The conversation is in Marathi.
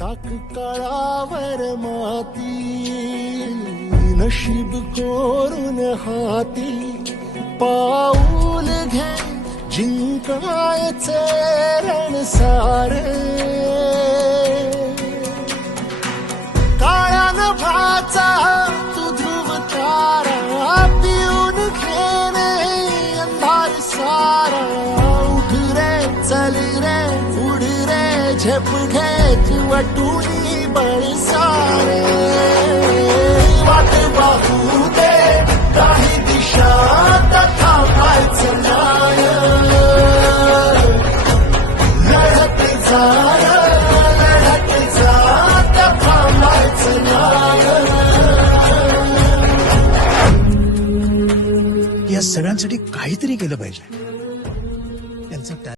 टाक काळावर माती, नशीब कोरून हाती, पाऊल घे जिंकायचे रण सारे. काळ्या नभाचा तू ध्रुव तारा, पिऊन घेणे अंधार सारा. उठ रे चल रे उड रे, झेप घे वटुनी बळ सारे. वाट पाहू दे काही दिशा, थांबायचं नाय. लढत जा लढत जा, थांबायचं नाय. या सगळ्यांसाठी काहीतरी केलं पाहिजे.